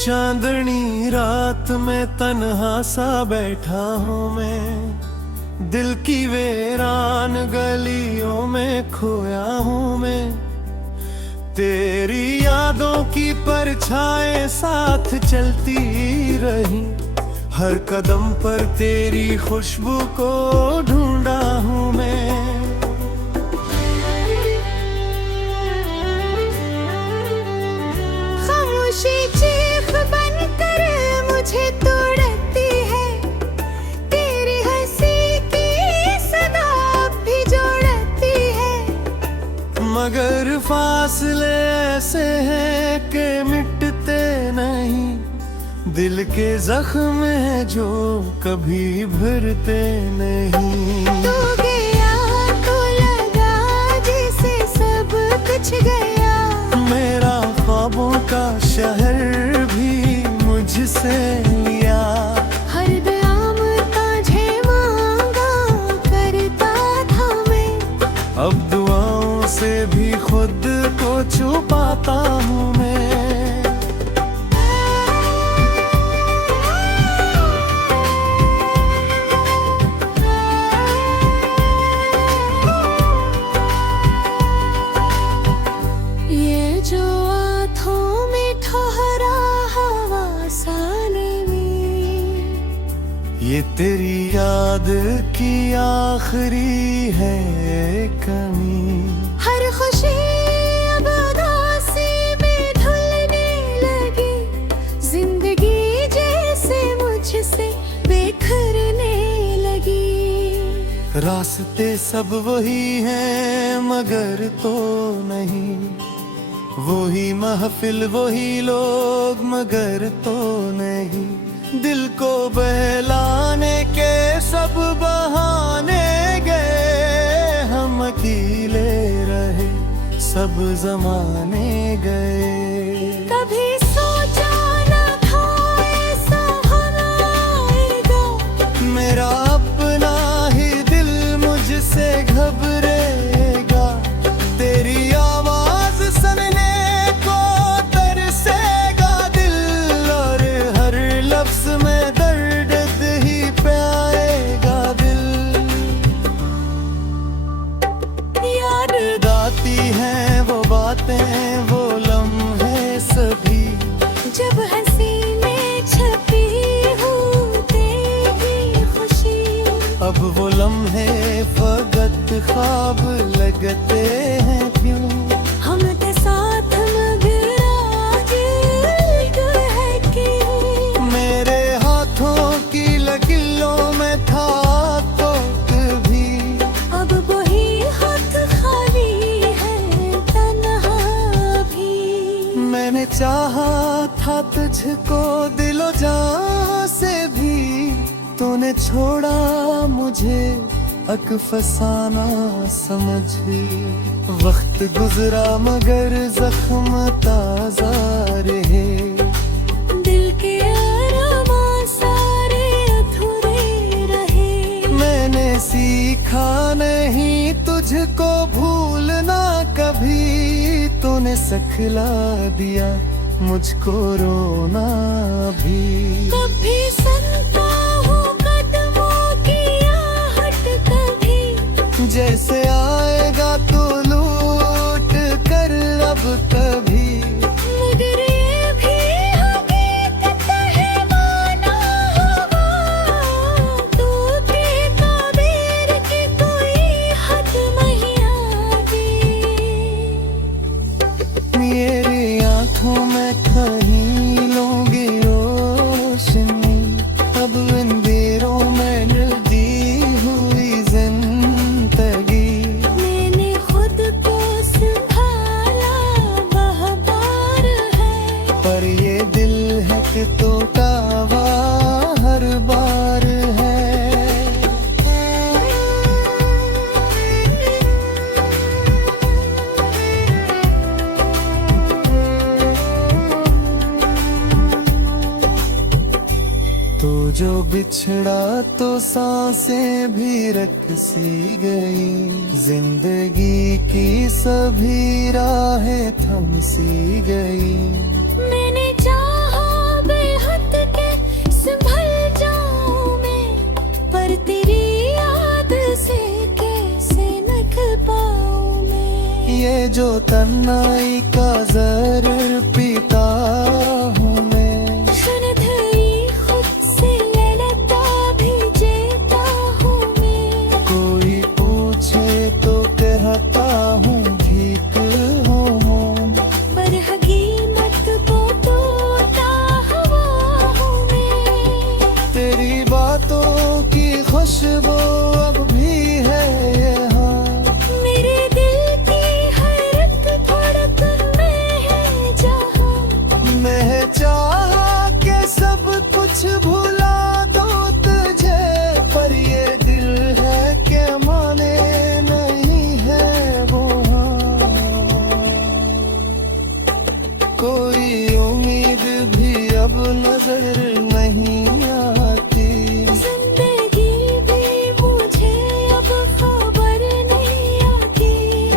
चांदनी रात में तन्हा सा बैठा हूँ मैं, दिल की वीरान गलियों में खोया हूँ मैं। तेरी यादों की परछाएं साथ चलती रही, हर कदम पर तेरी खुशबू को ढूंढा हूँ मैं। खामोशी चीख बनकर मुझे तोड़ती है, तेरी हंसी की सदा भी जोड़ती है। मगर फासले ऐसे हैं कि मिटते नहीं, दिल के जख्म हैं जो कभी भरते नहीं। तू गया तो लगा जैसे सब कुछ गया, मेरा ख्वाबों का शहर भी मुझसे लिया। हर दयाम तुझे मांगा करता था मैं, अब दुआओं से भी खुद को छुपाता हूँ मैं। ये जो आँखों में ठहरा हवा साने में, ये तेरी याद की आखिरी है कमी। हर खुशी अब उदासी में ढलने लगी, जिंदगी जैसे मुझसे बिखरने लगी। रास्ते सब वही हैं मगर तो नहीं, वही महफिल वही लोग मगर तो नहीं। दिल को बहलाने के सब बहाने गए, हम अकेले रहे सब जमाने गए। कभी सोचा न था ऐसा आएगा, मेरा अपना ही दिल मुझसे घबरेगा। तेरी आवाज सुनने को तरसेगा दिल, और हर लफ्ज में दर्द ही पाएगा दिल। याद आती हैं वो बातें वो लम्हे सभी, जब हंसी में छपी होते ही खुशी। अब वो लम्हे फकत ख्वाब लगते हैं क्यों। हम ते साथ मगर आज एक है कि मेरे हाथों की लकीरों में था तो कभी, अब वही हाथ खाली है तन्हा भी। मैंने चाहा था तुझको दिलो जान से भी, तूने छोड़ा मुझे अकफसाना समझ। वक्त गुजरा मगर जख्म ताजा रहे, दिल के अरमां सारे अधूरे रहे। मैंने सीखा नहीं तुझको भूलना कभी, तूने सिखला दिया मुझको रोना भी। कभी सुनता हूँ कदमों की आहट, कभी जैसे आएगा तो लूट कर अब कभी। मगर ये भी हकीकत है माना हुआ, तू के ताबीर की कोई हद नहीं आगे। मेरी आंखों में कहीं लूंगी रोशनी, अब अंधेरों में जल्दी हुई जिंदगी। मैंने खुद को संभाला बाहर है, पर ये दिल है कि टूटा हुआ हर बार है। तो जो बिछड़ा तो सांसें भी रख सी गई, जिंदगी की सभी राहें थम सी गई। मैंने चाहा जो तन्हाई का जहर पीता हूँ मैं। सुनधरी खुद से ललता भी जेता हूँ मैं। कोई पूछे तो कहता हूँ ठीक हूँ। बरहकीमत को तोता हवा हूँ मैं। तेरी बातों की खुशबू अब भी है यहाँ। मेरे दिल की हर एक धड़कन में है जहाँ। मैं चाहा कि सब कुछ भुला दो तुझे, पर ये दिल है कि माने नहीं है वो हाँ। कोई उम्मीद भी अब नजर नहीं आती। जिंदगी भी मुझे अब खबर नहीं आती।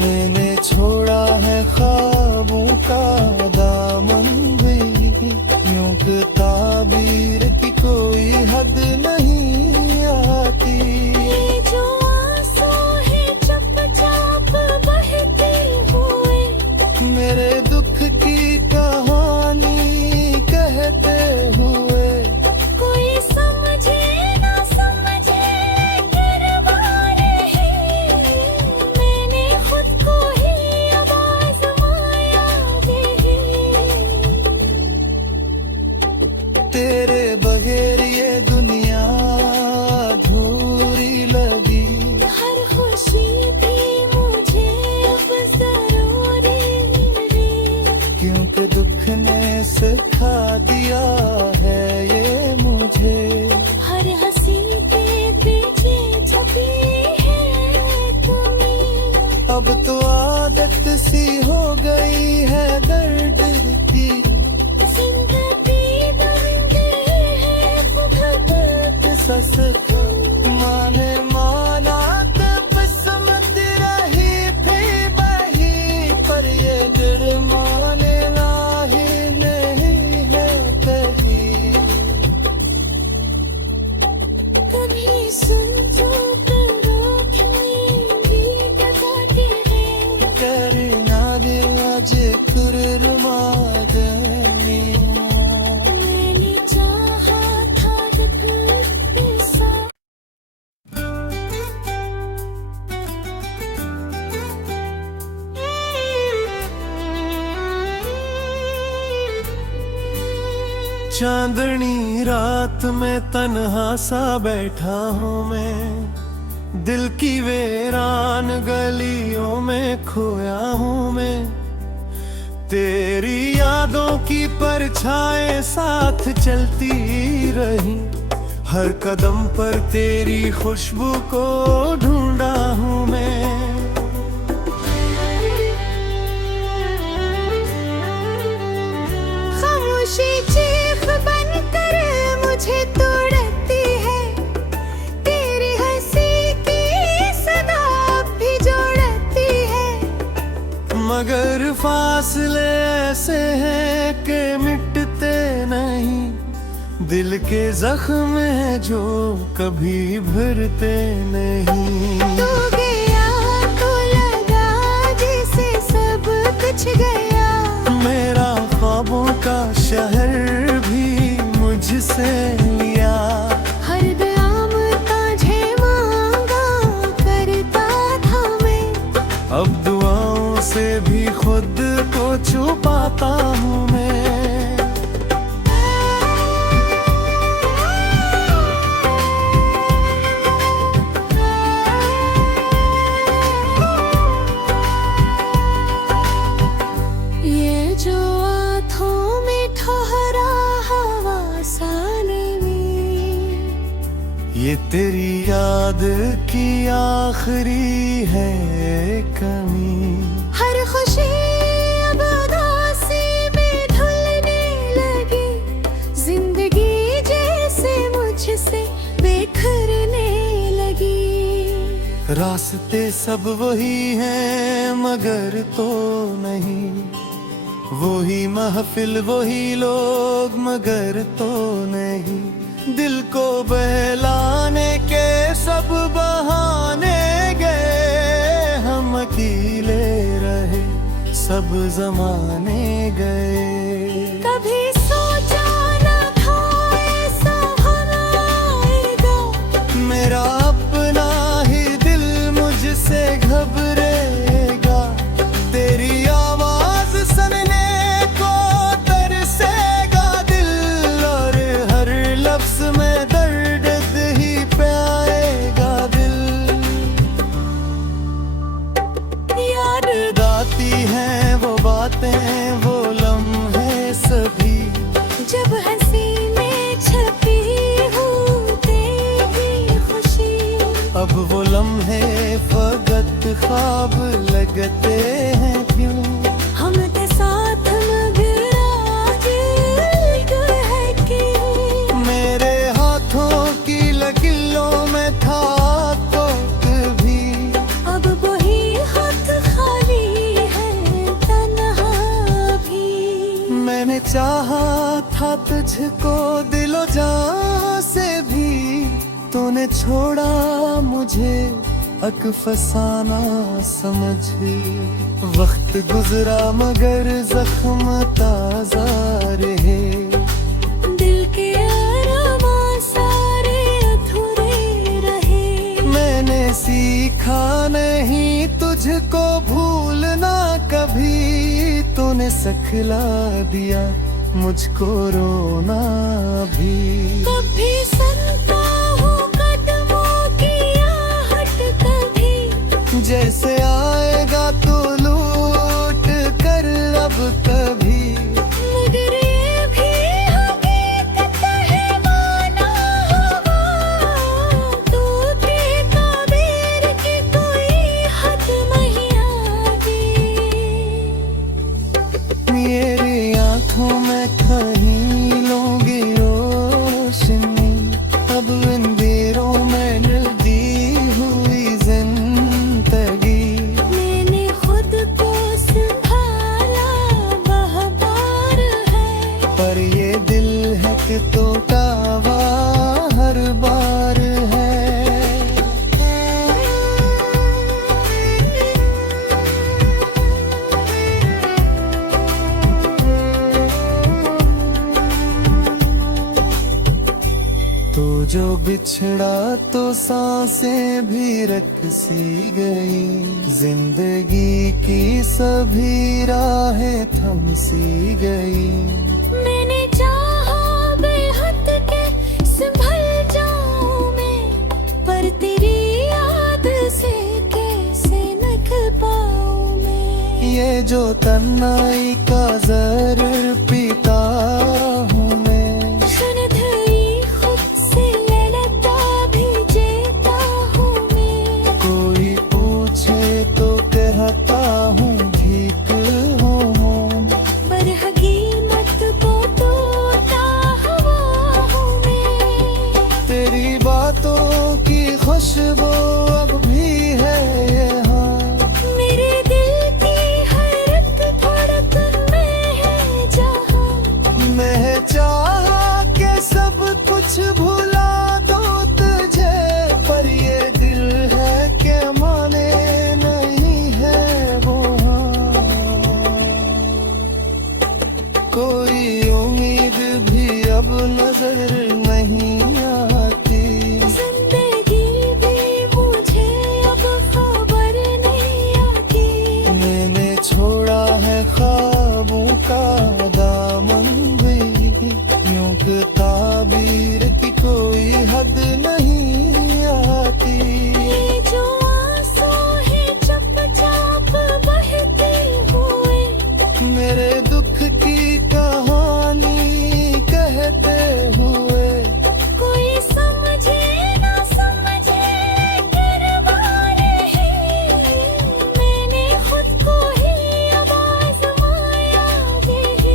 मैंने छोड़ा है ख्वाबों का दामन भी, यूं कि ताबीर की कोई हद नहीं आती। ये जो आंसू है चुपचाप बहते हुए, मेरे दुख की कहानी कहते हुए। कोई समझे ना समझे गिरबान है। मैंने खुद को ही अब आजमाया है। तेरे बगैर ये दुनिया अधूरी लगी। हर खुशी भी मुझे अब जरूरी है। क्योंकि दुख ने सिखा दिया है ये मुझे। हर हंसी के पीछे छुपी है कमी। अब तो आदत सी हो गई है दर्द की। जिंदगी बन गई है फुकत सस माने माना तो किस्मत रही थी बही, पर ये दिल माने ही नहीं है कहीं। कभी सुन जो भी डगाते हैं। करना दिल जिक्र मैंने चाहा था जब सा। चांदनी रात में तन्हा सा बैठा हूँ मैं। दिल की वेरान गलियों में खोया हूँ मैं। तेरी यादों की परछाएं साथ चलती रही। हर कदम पर तेरी खुशबू को ढूंढा हूँ मैं। खामोशी चीख बनकर मुझे तोड़ती है। तेरी हंसी की सदा भी जोड़ती है। मगर फासले ऐसे हैं कि मिटते नहीं। दिल के जख्म हैं जो कभी भरते नहीं। तू गया तो लगा जैसे सब कुछ गया। मेरा ख्वाबों का शहर भी मुझसे लिया। हर दयाम तुझे मांगा करता था मैं। अब दुआओं से भी खुद को छुपाता हूँ मैं। ये जो आँखों में ठहरा हवा साने में। ये तेरी याद की आखिरी है कमी। हर खुशी अब उदासी में ढलने लगी। जिंदगी जैसे मुझसे बिखरने लगी। रास्ते सब वही हैं मगर तो नहीं। वही महफिल वही लोग मगर तो नहीं। दिल को बहलाने के सब बहाने गए, हम अकेले रहे। जमाने गए। कभी सोचा न था ऐसा आएगा, मेरा अपना ही दिल मुझसे घबरेगा। तेरी आवाज सुनने को तरसेगा दिल, और हर लफ्ज में दर्द ही पाएगा दिल। याद आती हैं वो बातें, वो लम्हे सभी, जब हंसी में छपी हूँ तेरी खुशी। अब वो लम्हे फकत ख्वाब लगते हैं क्यों। हम ते साथ मगर आज है कि मेरे हाथों की लकीरों में था तो कभी, अब वही हाथ खाली है तन्हा भी। मैंने चाहा था तुझको दिलो जान से भी, तूने छोड़ा मुझे अकफसाना समझ। वक्त गुजरा मगर जख्म ताजा रहे, दिल के अरमां सारे अधूरे रहे। मैंने सीखा नहीं तुझको भूलना कभी, तूने सिखला दिया मुझको रोना भी। कभी सुनता हूँ कदमों की आहट, कभी जैसे आएगा तो लूट कर अब कभी, मगर ये भी हकीकत है माना हुआ। तू के ताबीर की कोई हद नहीं आगे। मेरी आंखों में कहीं लोगी रोशनी, अब अंधेरों में जल्दी हुई जिंदगी। मैंने खुद को संभाला बाहर है, पर ये दिल है कि टूटा हुआ हर बार है। तो जो बिछड़ा तो सांसें भी रकसी गई, जिंदगी की सभी राहें थम सी गई। मैंने चाहा बेहद के संभल जाऊं मैं, पर तेरी याद से कैसे निकल पाऊं मैं। ये जो तन्हाई का जहर पीता हूँ मैं, शरधई खुद से ललता भी जेता हूँ मैं। कोई पूछे तो कहता हूँ ठीक हूँ, पर हकीकत को तोता हुआ हूँ मैं। तेरी बातों की खुशबू अब भी है यहाँ। मेरे दिल की हर एक धड़कन में है जहाँ। मैं चाहा के सब कुछ भुला दो तुझे, पर ये दिल है के माने नहीं है वो हाँ। कोई उम्मीद भी अब नजर नहीं आती, जिंदगी भी मुझे अब खबर नहीं आती। मैंने छोड़ा है ख्वाबों का दामन भी, यूं कि ताबीर की कोई हद नहीं आती। ये जो आंसू है चुपचाप बहते हुए, मेरे दुख की कहानी कहते हुए, कोई समझे ना समझे करवाने हैं। मैंने खुद को ही अब आजमाया है।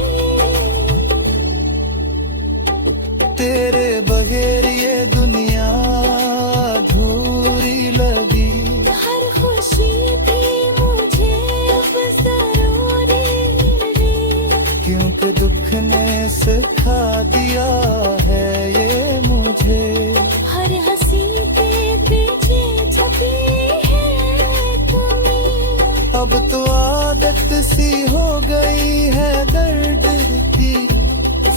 तेरे बगैर ये दुनिया अधूरी लगी। हर खुशी भी मुझे अब जरूरी है, क्योंकि दुख ने सिखा दिया है ये मुझे। हर हंसी के पीछे छपी है कमी। अब तो आदत सी हो गई है दर्द की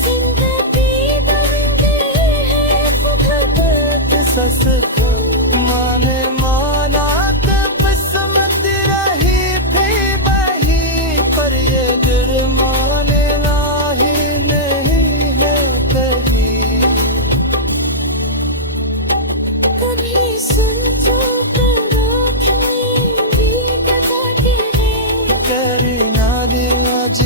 जिंदगी दर्द है बैठ सस माने माना किस्मत रही भी बही पर ये दिल मानना ही नहीं है कहीं कभी सुन तो करो भी बताते हैं करना दिल आज